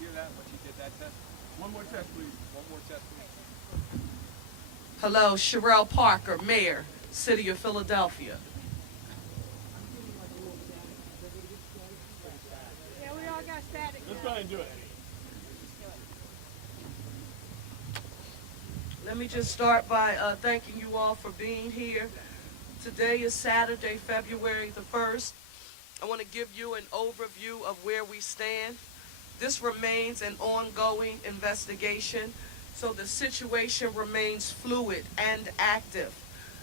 hear that? What you did that test? One more test, please. One more test, please. Hello, Sherelle Parker, Mayor, City of Philadelphia. Yeah, we all got static. Let's go ahead and do it. Let me just start by thanking you all for being here. Today is Saturday, February the 1st. I want to give you an overview of where we stand. This remains an ongoing investigation, so the situation remains fluid and active.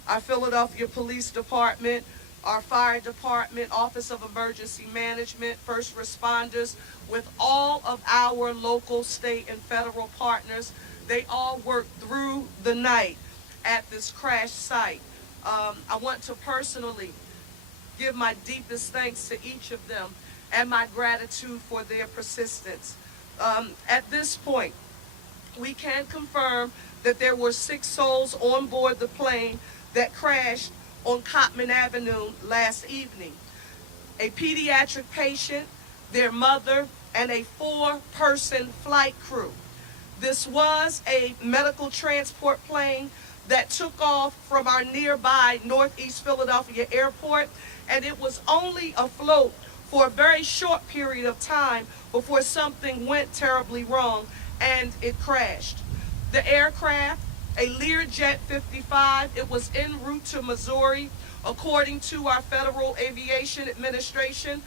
Our Philadelphia Police Department, our Fire Department, Office of Emergency Management, first responders, with all of our local, state, and federal partners, they all worked through the night at this crash site. I want to personally give my deepest thanks to each of them and my gratitude for their persistence. At this point, we can confirm that there were 6 souls on board the plane that crashed on Cottman Avenue last evening. A pediatric patient, their mother, and a 4-person flight crew. This was a medical transport plane that took off from our nearby Northeast Philadelphia airport, and it was only afloat for a very short period of time before something went terribly wrong and it crashed. The aircraft, a Learjet 55, it was en route to Missouri, according to our Federal Aviation Administration.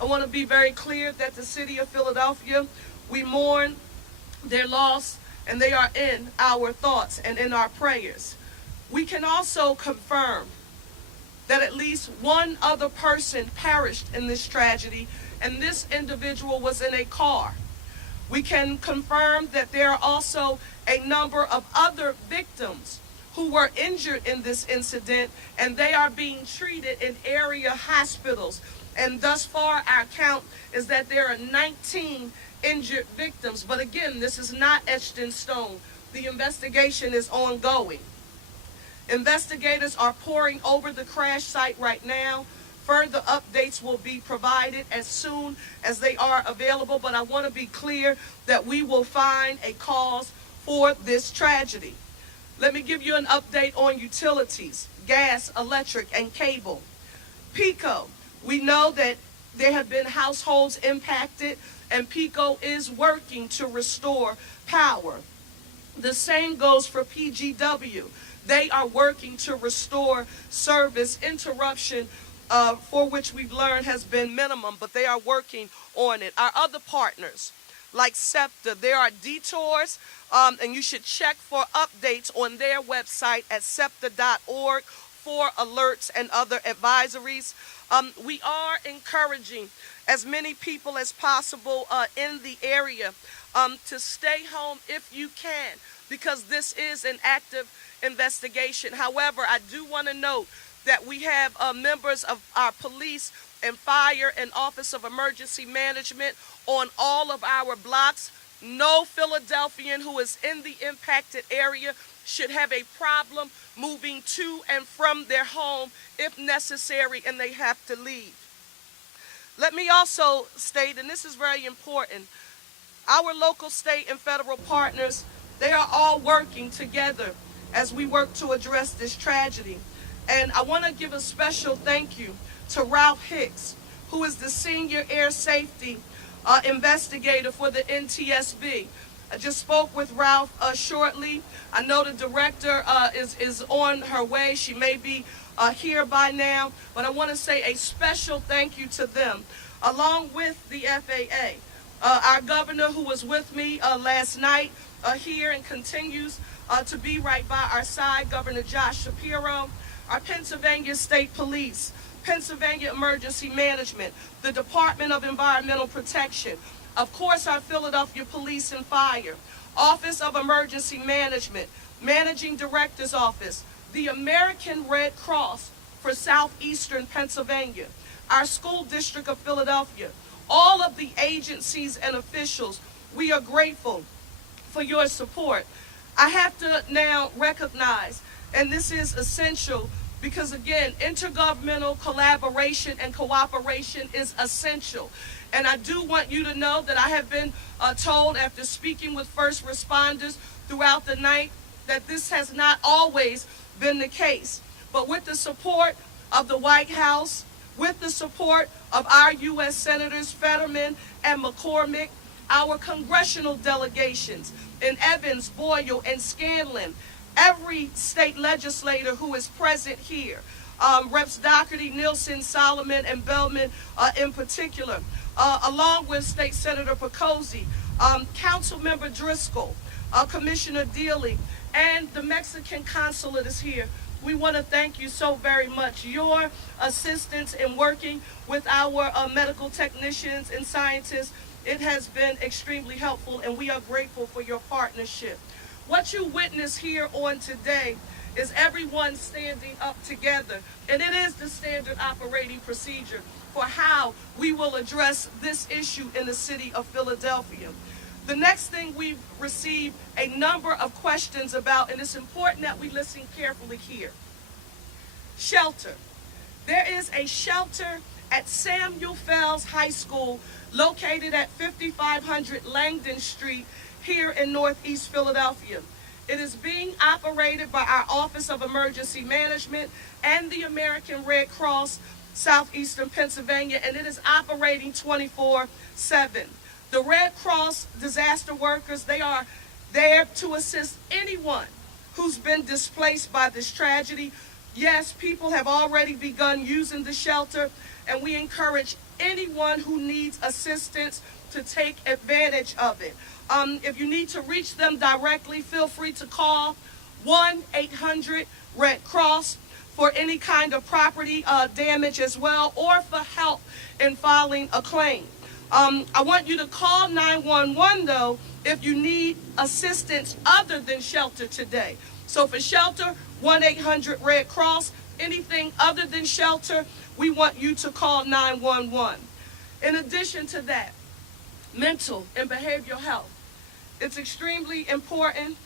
I want to be very clear that the city of Philadelphia, we mourn their loss, and they are in our thoughts and in our prayers. We can also confirm that at least one other person perished in this tragedy, and this individual was in a car. We can confirm that there are also a number of other victims who were injured in this incident, and they are being treated in area hospitals. And thus far, our count is that there are 19 injured victims. But again, this is not etched in stone. The investigation is ongoing. Investigators are poring over the crash site right now. Further updates will be provided as soon as they are available, but I want to be clear that we will find a cause for this tragedy. Let me give you an update on utilities, gas, electric, and cable. PECO, we know that there have been households impacted, and PECO is working to restore power. The same goes for PGW. They are working to restore service. Interruption, for which we've learned has been minimum, but they are working on it. Our other partners, like SEPTA, there are detours, and you should check for updates on their website at septa.org for alerts and other advisories. We are encouraging as many people as possible in the area to stay home if you can, because this is an active investigation. However, I do want to note that we have members of our police and fire and Office of Emergency Management on all of our blocks. No Philadelphian who is in the impacted area should have a problem moving to and from their home if necessary and they have to leave. Let me also state, and this is very important, our local, state, and federal partners, they are all working together as we work to address this tragedy. And I want to give a special thank you to Ralph Hicks, who is the Senior Air Safety Investigator for the NTSB. I just spoke with Ralph shortly. I know the director is on her way. She may be here by now, but I want to say a special thank you to them, along with the FAA. Our governor, who was with me last night here and continues to be right by our side, Governor Josh Shapiro, our Pennsylvania State Police, Pennsylvania Emergency Management, the Department of Environmental Protection, of course our Philadelphia Police and Fire, Office of Emergency Management, Managing Director's Office, the American Red Cross for Southeastern Pennsylvania, our School District of Philadelphia, all of the agencies and officials, we are grateful for your support. I have to now recognize, and this is essential, because again, intergovernmental collaboration and cooperation is essential. And I do want you to know that I have been told after speaking with first responders throughout the night that this has not always been the case. But with the support of the White House, with the support of our U.S. Senators Fetterman and McCormick, our congressional delegations in Evans, Boyle, and Scanlon, every state legislator who is present here, Reps. Doherty, Nielsen, Solomon, and Bellman in particular, along with State Senator Picozzi, Councilmember Driscoll, Commissioner Dealy, and the Mexican consulate is here. We want to thank you so very much. Your assistance in working with our medical technicians and scientists, it has been extremely helpful, and we are grateful for your partnership. What you witness here on today is everyone standing up together, and it is the standard operating procedure for how we will address this issue in the city of Philadelphia. The next thing we've received a number of questions about, and it's important that we listen carefully here. Shelter. There is a shelter at Samuel Fells High School located at 5500 Langdon Street here in Northeast Philadelphia. It is being operated by our Office of Emergency Management and the American Red Cross Southeastern Pennsylvania, and it is operating 24/7. The Red Cross disaster workers, they are there to assist anyone who's been displaced by this tragedy. Yes, people have already begun using the shelter, and we encourage anyone who needs assistance to take advantage of it. If you need to reach them directly, feel free to call 1-800-RED-CROSS for any kind of property damage as well, or for help in filing a claim. I want you to call 911, though, if you need assistance other than shelter today. So for shelter, 1-800-RED-CROSS. Anything other than shelter, we want you to call 911. In addition to that, mental and behavioral health. It's extremely important.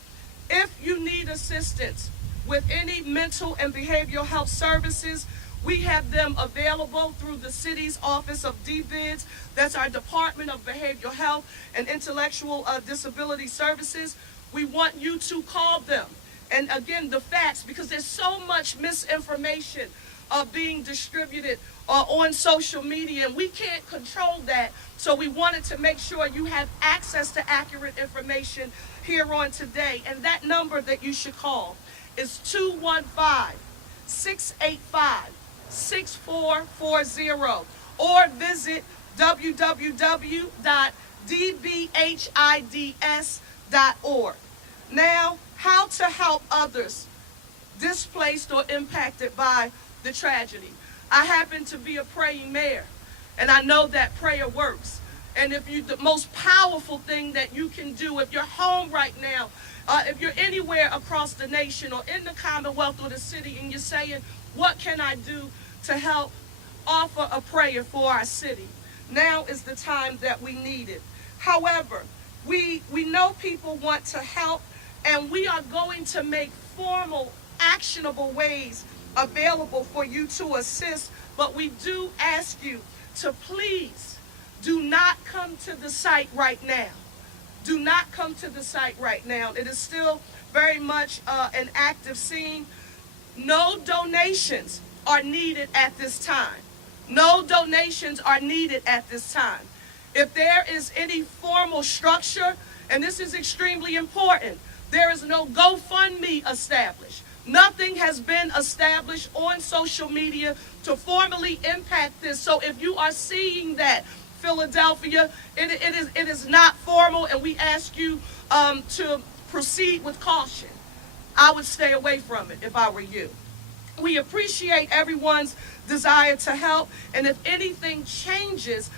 If you need assistance with any mental and behavioral health services, we have them available through the city's Office of DBIDS. That's our Department of Behavioral Health and Intellectual Disability Services. We want you to call them. And again, the facts, because there's so much misinformation being distributed on social media, and we can't control that. So we wanted to make sure you have access to accurate information here on today. And that number that you should call is 215-685-6440, or visit www.dbhids.org. Now, how to help others displaced or impacted by the tragedy. I happen to be a praying mayor, and I know that prayer works. And the most powerful thing that you can do, if you're home right now, if you're anywhere across the nation or in the Commonwealth or the city, and you're saying, what can I do to help offer a prayer for our city? Now is the time that we need it. However, we know people want to help, and we are going to make formal, actionable ways available for you to assist, but we do ask you to please do not come to the site right now. Do not come to the site right now. It is still very much an active scene. No donations are needed at this time. No donations are needed at this time. If there is any formal structure, and this is extremely important, there is no GoFundMe established. Nothing has been established on social media to formally impact this. So if you are seeing that, Philadelphia, it is not formal, and we ask you to proceed with caution. I would stay away from it if I were you. We appreciate everyone's desire to help, and if anything changes,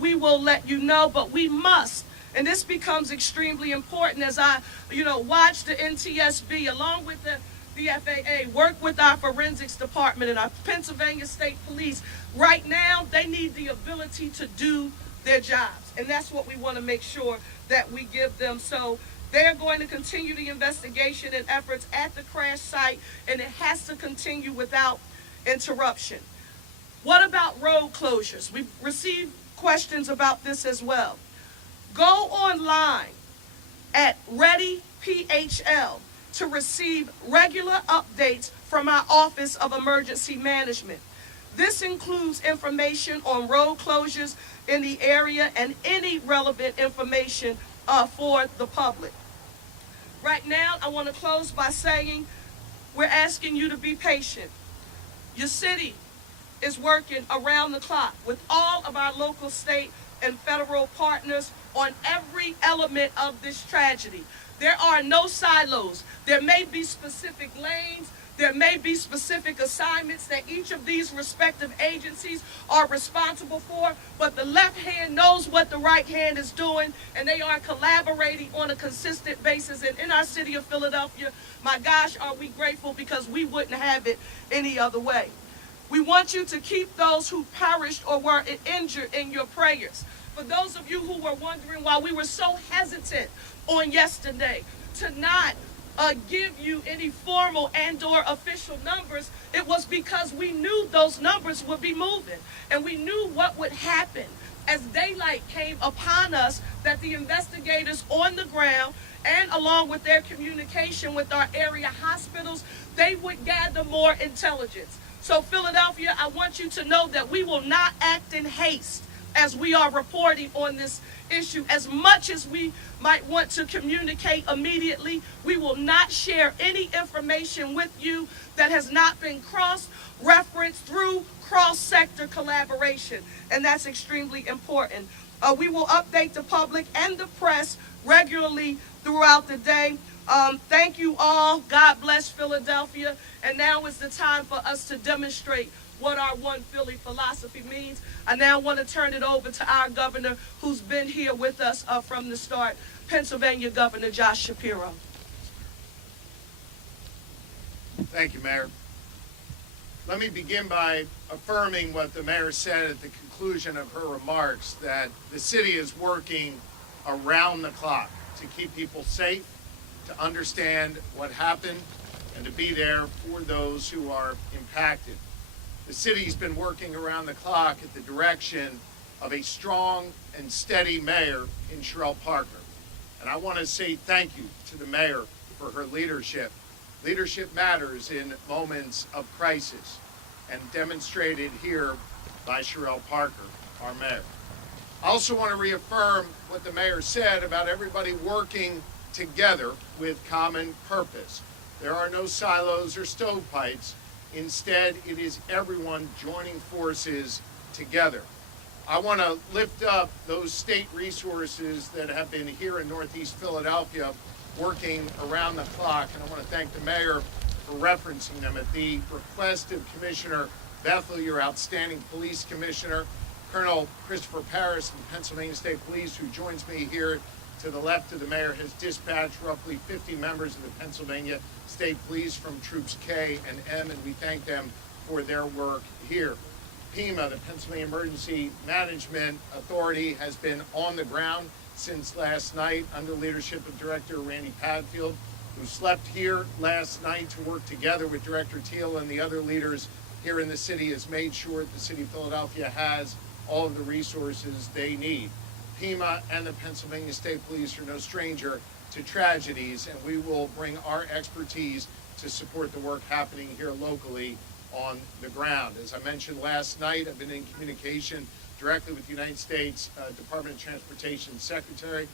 we will let you know, but we must. And this becomes extremely important as I, watch the NTSB along with the FAA work with our forensics department and our Pennsylvania State Police. Right now, they need the ability to do their jobs, and that's what we want to make sure that we give them. So They are going to continue the investigation and efforts at the crash site, and it has to continue without interruption. What about road closures? We've received questions about this as well. Go online at ReadyPHL to receive regular updates from our Office of Emergency Management. This includes information on road closures in the area and any relevant information for the public. Right now, I want to close by saying we're asking you to be patient. Your city is working around the clock with all of our local, state, and federal partners on every element of this tragedy. There are no silos. There may be specific lanes. There may be specific assignments that each of these respective agencies are responsible for, but the left hand knows what the right hand is doing, and they are collaborating on a consistent basis. And in our city of Philadelphia, my gosh, are we grateful, because we wouldn't have it any other way. We want you to keep those who perished or were injured in your prayers. For those of you who were wondering why we were so hesitant on yesterday to not give you any formal and/or official numbers, it was because we knew those numbers would be moving, and we knew what would happen as daylight came upon us, that the investigators on the ground, and along with their communication with our area hospitals, they would gather more intelligence. So Philadelphia, I want you to know that we will not act in haste as we are reporting on this issue. As much as we might want to communicate immediately, we will not share any information with you that has not been cross-referenced through cross-sector collaboration, and that's extremely important. We will update the public and the press regularly throughout the day. Thank you all. God bless Philadelphia. And now is the time for us to demonstrate what our One Philly philosophy means. I now want to turn it over to our governor, who's been here with us from the start, Pennsylvania Governor Josh Shapiro. Thank you, Mayor. Let me begin by affirming what the mayor said at the conclusion of her remarks, that the city is working around the clock to keep people safe, to understand what happened, and to be there for those who are impacted. The city's been working around the clock at the direction of a strong and steady mayor in Shapiro Parker. And I want to say thank you to the mayor for her leadership. Leadership matters in moments of crisis, and demonstrated here by Shapiro Parker, our mayor. I also want to reaffirm what the mayor said about everybody working together with common purpose. There are no silos or stovepipes. Instead, it is everyone joining forces together. I want to lift up those state resources that have been here in Northeast Philadelphia working around the clock, and I want to thank the mayor for referencing them. At the request of Commissioner Bethel, your outstanding police commissioner, Colonel Christopher Paris of the Pennsylvania State Police, who joins me here to the left of the mayor, has dispatched roughly 50 members of the Pennsylvania State Police from Troops K and M, and we thank them for their work here. PEMA, the Pennsylvania Emergency Management Authority, has been on the ground since last night under leadership of Director Randy Padfield, who slept here last night to work together with Director Teal and the other leaders here in the city, has made sure that the city of Philadelphia has all of the resources they need. PEMA and the Pennsylvania State Police are no stranger to tragedies, and we will bring our expertise to support the work happening here locally on the ground. As I mentioned last night, I've been in communication directly with the United States Department of Transportation Secretary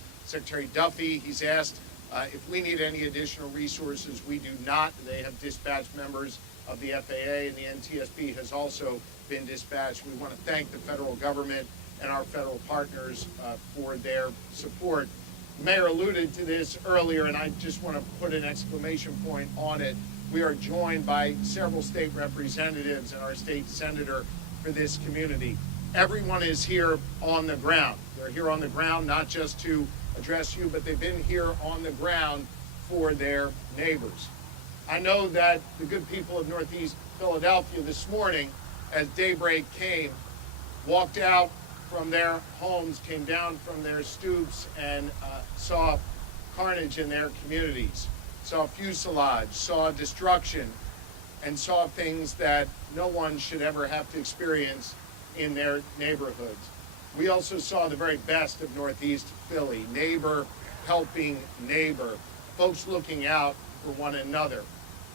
Duffy. He's asked if we need any additional resources. We do not. They have dispatched members of the FAA, and the NTSB has also been dispatched. We want to thank the federal government and our federal partners for their support. The mayor alluded to this earlier, and I just want to put an exclamation point on it. We are joined by several state representatives and our state senator for this community. Everyone is here on the ground. They're here on the ground not just to address you, but they've been here on the ground for their neighbors. I know that the good people of Northeast Philadelphia this morning, as daybreak came, walked out from their homes, came down from their stoops, and saw carnage in their communities, saw fuselage, saw destruction, and saw things that no one should ever have to experience in their neighborhoods. We also saw the very best of Northeast Philly, neighbor helping neighbor, folks looking out for one another.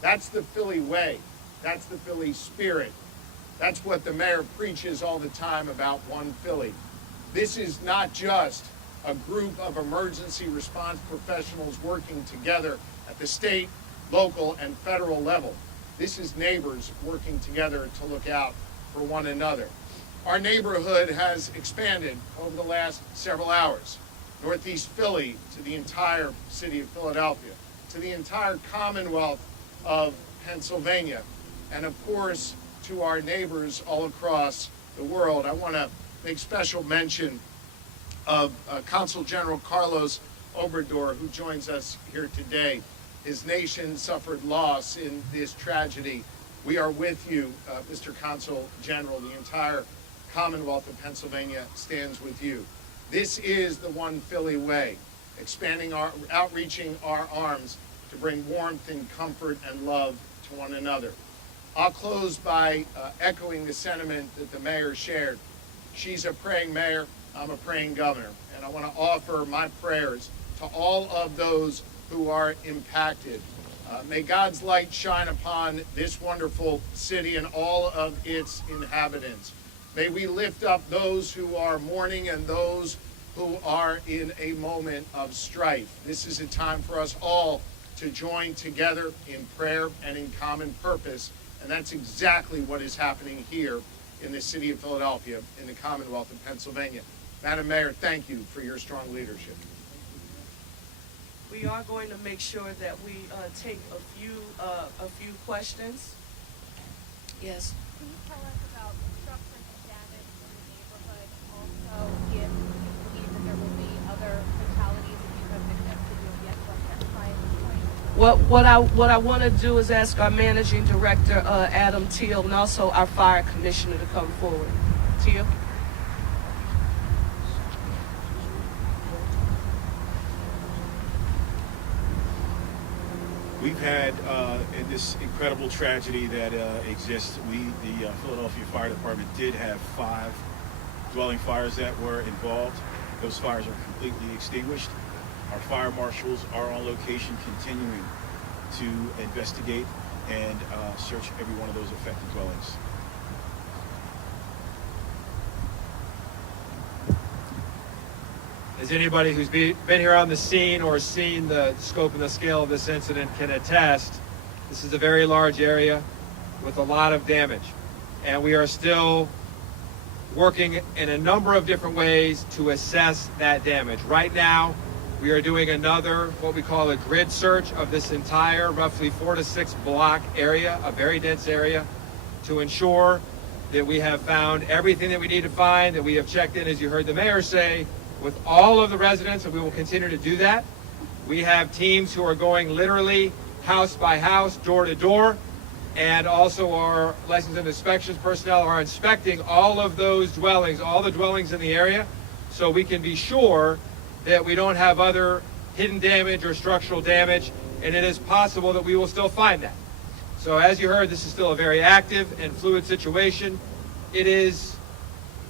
That's the Philly way. That's the Philly spirit. That's what the mayor preaches all the time about One Philly. This is not just a group of emergency response professionals working together at the state, local, and federal level. This is neighbors working together to look out for one another. Our neighborhood has expanded over the last several hours. Northeast Philly to the entire city of Philadelphia, to the entire Commonwealth of Pennsylvania, and of course to our neighbors all across the world. I want to make special mention of Consul General Carlos Obrador, who joins us here today. His nation suffered loss in this tragedy. We are with you, Mr. Consul General. The entire Commonwealth of Pennsylvania stands with you. This is the One Philly way, outreaching our arms to bring warmth and comfort and love to one another. I'll close by echoing the sentiment that the mayor shared. She's a praying mayor, I'm a praying governor, and I want to offer my prayers to all of those who are impacted. May God's light shine upon this wonderful city and all of its inhabitants. May we lift up those who are mourning and those who are in a moment of strife. This is a time for us all to join together in prayer and in common purpose, and that's exactly what is happening here in the city of Philadelphia, in the Commonwealth of Pennsylvania. Madam Mayor, thank you for your strong leadership. We are going to make sure that we take a few questions. Yes. Can you tell us about destruction and damage in the neighborhood? Also, if you believe that there will be other fatalities if you have victims that you have yet to identify at this point? What I want to do is ask our managing director, Adam Teal, and also our fire commissioner to come forward. Teal? We've had, in this incredible tragedy that exists, the Philadelphia Fire Department did have 5 dwelling fires that were involved. Those fires are completely extinguished. Our fire marshals are on location continuing to investigate and search every one of those affected dwellings. As anybody who's been here on the scene or seen the scope and the scale of this incident can attest, this is a very large area with a lot of damage. And we are still working in a number of different ways to assess that damage. Right now, we are doing another, what we call a grid search of this entire roughly 4 to 6 block area, a very dense area, to ensure that we have found everything that we need to find, that we have checked in, as you heard the mayor say, with all of the residents, and we will continue to do that. We have teams who are going literally house by house, door to door, and also our license and inspections personnel are inspecting all of those dwellings, all the dwellings in the area, so we can be sure that we don't have other hidden damage or structural damage, and it is possible that we will still find that. So as you heard, this is still a very active and fluid situation. It is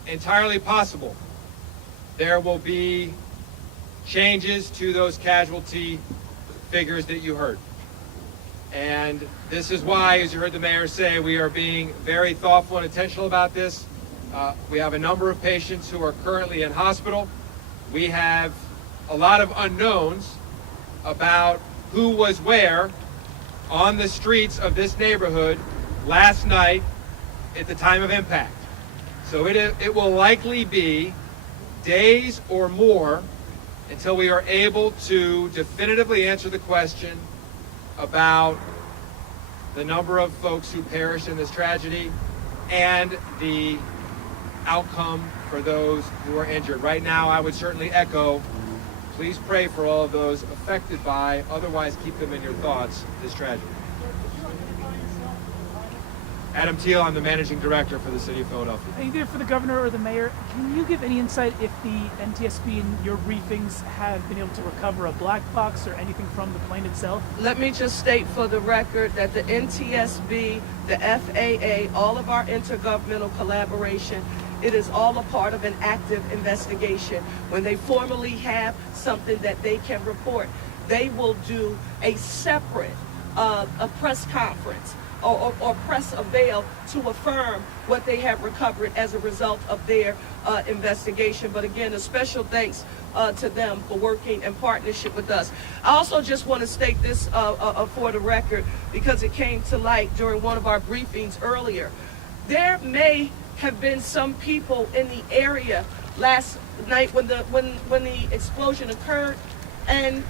entirely possible there will be changes to those casualty figures that you heard. And this is why, as you heard the mayor say, we are being very thoughtful and intentional about this. We have a number of patients who are currently in hospital. We have a lot of unknowns about who was where on the streets of this neighborhood last night at the time of impact. So it will likely be days or more until we are able to definitively answer the question about the number of folks who perished in this tragedy and the outcome for those who are injured. Right now, I would certainly echo, please pray for all of those affected by, otherwise keep them in your thoughts, this tragedy. Adam Thiel, I'm the managing director for the city of Philadelphia. Either for the governor or the mayor, can you give any insight if the NTSB in your briefings have been able to recover a black box or anything from the plane itself? Let me just state for the record that the NTSB, the FAA, all of our intergovernmental collaboration, it is all a part of an active investigation. When they formally have something that they can report, they will do a separate a press conference or press avail to affirm what they have recovered as a result of their investigation. But again, a special thanks to them for working in partnership with us. I also just want to state this for the record, because it came to light during one of our briefings earlier. There may have been some people in the area last night when the explosion occurred, and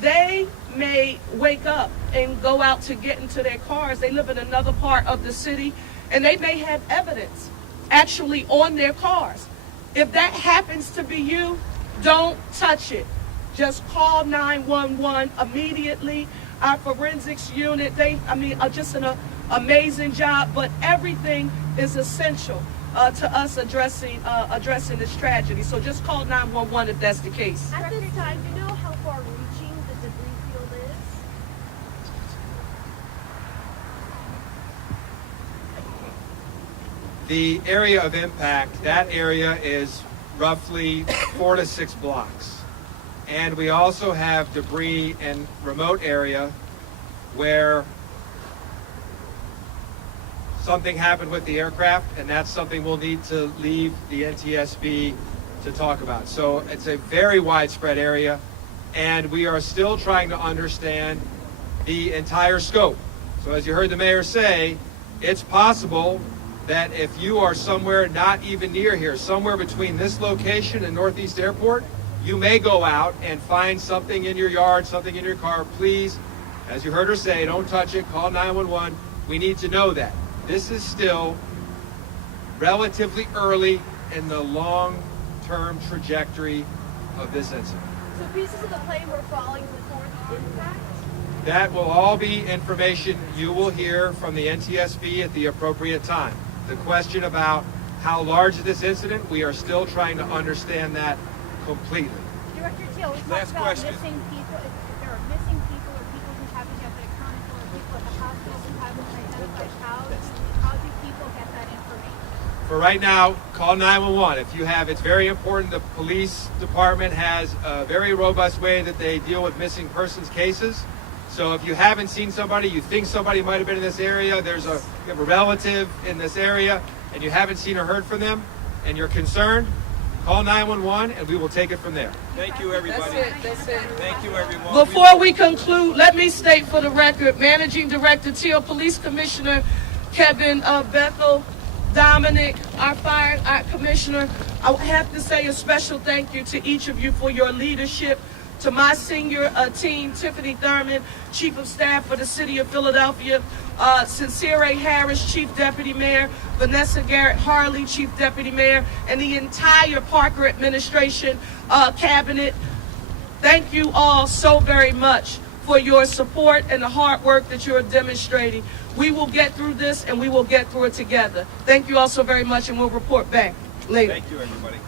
they may wake up and go out to get into their cars. They live in another part of the city, and they may have evidence actually on their cars. If that happens to be you, don't touch it. Just call 911 immediately. Our forensics unit, just an amazing job, but everything is essential to us addressing this tragedy. So just call 911 if that's the case. At this time, do you know how far-reaching the debris field is? The area of impact, that area is roughly 4 to 6 blocks. And we also have debris in remote area where something happened with the aircraft, and that's something we'll need to leave the NTSB to talk about. So it's a very widespread area, and we are still trying to understand the entire scope. So as you heard the mayor say, it's possible that if you are somewhere not even near here, somewhere between this location and Northeast Airport, you may go out and find something in your yard, something in your car. Please, as you heard her say, don't touch it, call 911. We need to know that. This is still relatively early in the long-term trajectory of this incident. So pieces of the plane were falling before the impact? That will all be information you will hear from the NTSB at the appropriate time. The question about how large is this incident, we are still trying to understand that completely. Director Teal, we Last talked about question. missing people. If there are missing people or people who haven't yet been accounted for, or people at the hospital who haven't been identified, how do people get that information? For right now, call 911. It's very important. The police department has a very robust way that they deal with missing persons cases. So if you haven't seen somebody, you think somebody might have been in this area, you have a relative in this area, and you haven't seen or heard from them, and you're concerned, call 911 and we will take it from there. Thank you, everybody. That's it. Thank you, everyone. Before we conclude, let me state for the record, Managing Director Teal, Police Commissioner Kevin Bethel, Dominic, our Commissioner, I have to say a special thank you to each of you for your leadership. To my senior team, Tiffany Thurman, Chief of Staff for the City of Philadelphia, Sincere A. Harris, Chief Deputy Mayor, Vanessa Garrett Harley, Chief Deputy Mayor, and the entire Parker administration, cabinet. Thank you all so very much for your support and the hard work that you're demonstrating. We will get through this, and we will get through it together. Thank you all so very much, and we'll report back later. Thank you, everybody.